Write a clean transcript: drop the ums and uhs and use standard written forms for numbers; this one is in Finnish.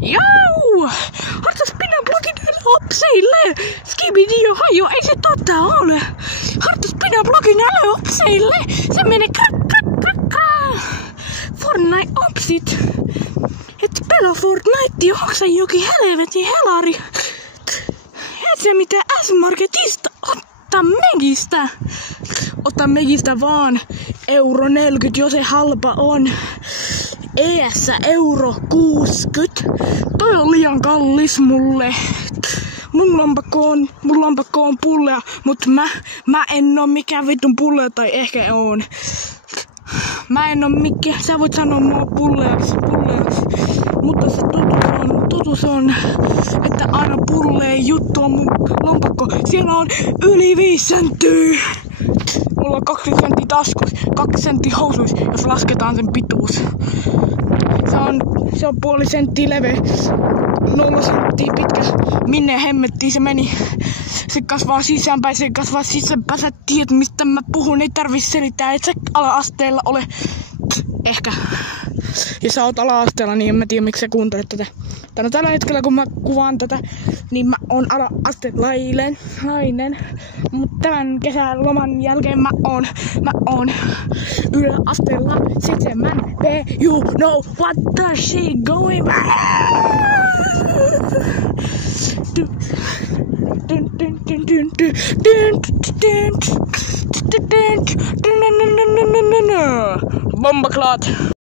Joo! Hartas minä blogin lapsille! Skibidi jo haju, ei se totta ole! Hartas minä blogin lapsille! Se menee Fortnite opsit! Et pelaa Fortnite, onko jokin helvetin helari? Et se mitä S-Marketista Ota Megistä vaan €40, jos se halpa on. ES €60. Toi on liian kallis mulle. Mun lompakko on pullea, mut mä en oo mikään vitun pullea, tai ehkä oon. Mä en oo mikään, sä voit sanoa mua pulleaksi. Mutta se totuus on, että aina pulleen juttu on mun lompakko. Siellä on yli 5 senttiä. Mulla on 2 senttiä taskuissa, 2 senttiä housuissa, jos lasketaan sen pituus. Se on puoli senttiä leveä, 0 senttiä pitkä. Minne hemmettiin se meni? Se kasvaa sisäänpäin. Sä tiedät mistä mä puhun, ei tarvi selittää, et sä ala-asteella ole. Ehkä. Ja sä oot ala-asteella, niin en mä tiedä miksi sä kuuntelet tätä. No tällä hetkellä kun mä kuvaan tätä, niin mä oon ala-astelainen. Mut tämän kesän loman jälkeen mä oon yläasteella 7B. You know what the shit going on? Bombaklaat.